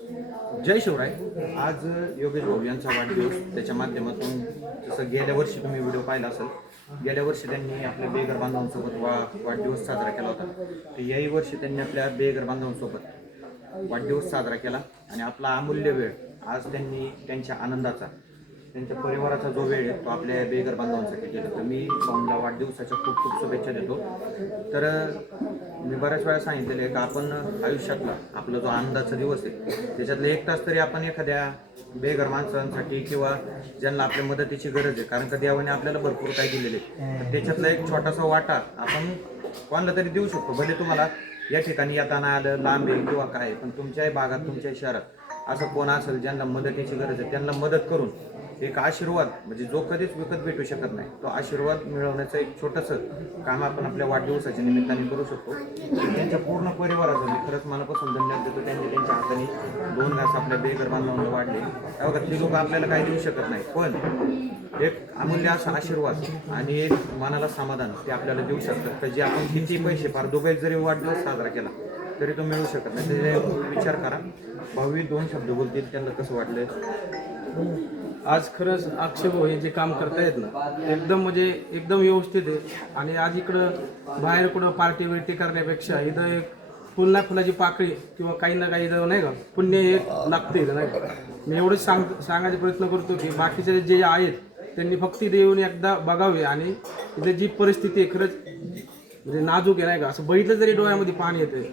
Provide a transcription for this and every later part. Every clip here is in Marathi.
जय शिवराय. आज योगेश भाऊ यांचा वाढदिवस. त्याच्या माध्यमातून जसं गेल्या वर्षी तुम्ही व्हिडिओ पाहिला असेल, गेल्या वर्षी त्यांनी आपल्या बेघर बांधवांसोबत वाढदिवस साजरा केला होता. तर याही वर्षी त्यांनी आपल्या बेघर बांधवांसोबत वाढदिवस साजरा केला आणि आपला अमूल्य वेळ आज त्यांनी त्यांच्या आनंदाचा, त्यांच्या परिवाराचा जो वेळ आहे तो आपल्या बेघर बांधवांसाठी केला. तर मी भाऊंना वाढदिवसाच्या खूप खूप शुभेच्छा देतो. तर मी बऱ्याच वेळा सांगितलेलं आहे का आपण आयुष्यातला आपला जो आनंदाचा दिवस आहे त्याच्यातले 1 तास तरी आपण एखाद्या बेघर माणसांसाठी किंवा ज्यांना आपल्या मदतीची गरज आहे, कारण का देवाने आपल्याला भरपूर काही दिलेले आहे, तर त्याच्यातला एक छोटासा वाटा आपण कोणाला तरी देऊ शकतो. भले तुम्हाला या ठिकाणी येताना आलं, लांब आहे किंवा काय, पण तुमच्याही भागात, तुमच्या शहरात असं कोण असेल ज्यांना मदतीची गरज आहे त्यांना मदत करून एक आशीर्वाद, म्हणजे जो कधीच विकत भेटू शकत नाही, तो आशीर्वाद मिळवण्याचं एक छोटंसं काम आपण आपल्या वाढदिवसाच्या निमित्ताने करू शकतो. त्यांच्या पूर्ण परिवाराचं मी खरंच मनापासून धन्यवाद देतो. त्यांनी त्यांच्या हाताने 2 घास आपल्या बेघर बांधवांना वाढले. बघा, ती लोक आपल्याला काही देऊ शकत नाही, पण एक अमूल्य असा आशीर्वाद आणि एक मनाला समाधान ते आपल्याला देऊ शकतात. तर जे आपण किती पैसे फार दुबईत जरी वाढदिवस साजरा केला तरी तो मिळू शकत नाही. त्याचे विचार करा. भावी 2 शब्द बोलतील, त्यांना कसं वाटलं? आज खरंच अक्षय भाऊ हे जे काम करतायत ना, एकदम म्हणजे एकदम व्यवस्थित आहे. आणि आज इकडं बाहेर कुठं पार्टी बिर्टी करण्यापेक्षा इथं एक फुलाची पाकळी किंवा काही ना काही इथं नाही का पुण्य एक लागते इथं, नाही का. मी एवढंच सांगायचा प्रयत्न करतो की बाकीचे जे आहेत त्यांनी फक्त इथे येऊन एकदा बघावे. आणि इथे जी परिस्थिती आहे खरंच म्हणजे नाजूक आहे, नाही का. असं बघितलं जरी डोळ्यामध्ये पाणी येते.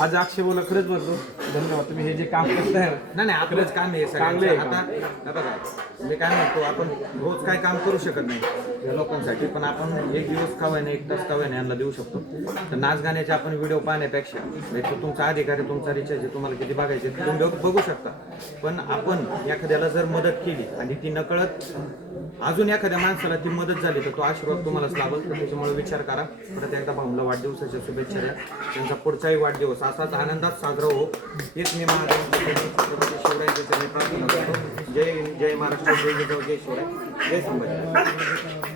आज अक्षय भाऊला खरंच म्हणतो धन्यवाद. तुम्ही हे जे काम करताय नाही, आपलंच काम आहे चांगलं आहे. आता बघा, मी काय म्हणतो, आपण रोज काय काम करू शकत नाही या लोकांसाठी, पण आपण एक दिवस का होईना, 1 तास का होईना यांना देऊ शकतो. तर नाच गाण्याचे आपण व्हिडिओ पाहण्यापेक्षा, तो तुमचा अधिकार आहे, तुमचा रिचार्ज आहे, तुम्हाला किती बघायचे तुम्ही बघू शकता. पण आपण एखाद्याला जर मदत केली आणि ती नकळत अजून एखाद्या माणसाला ती मदत झाली तर तो आशीर्वाद तुम्हालाच लाभल. तर त्याच्यामुळे विचार करा. परत एकदा भाऊला वाढदिवसाच्या शुभेच्छा द्या. त्यांचा पुढचाही वाढदिवस असाच आनंदात साजरा हो, हेच मी महादेव शिवरायांच्या प्रार्थना करतो. जय जय महाराष्ट्र, जय जय शिवराय, जय संभाजी.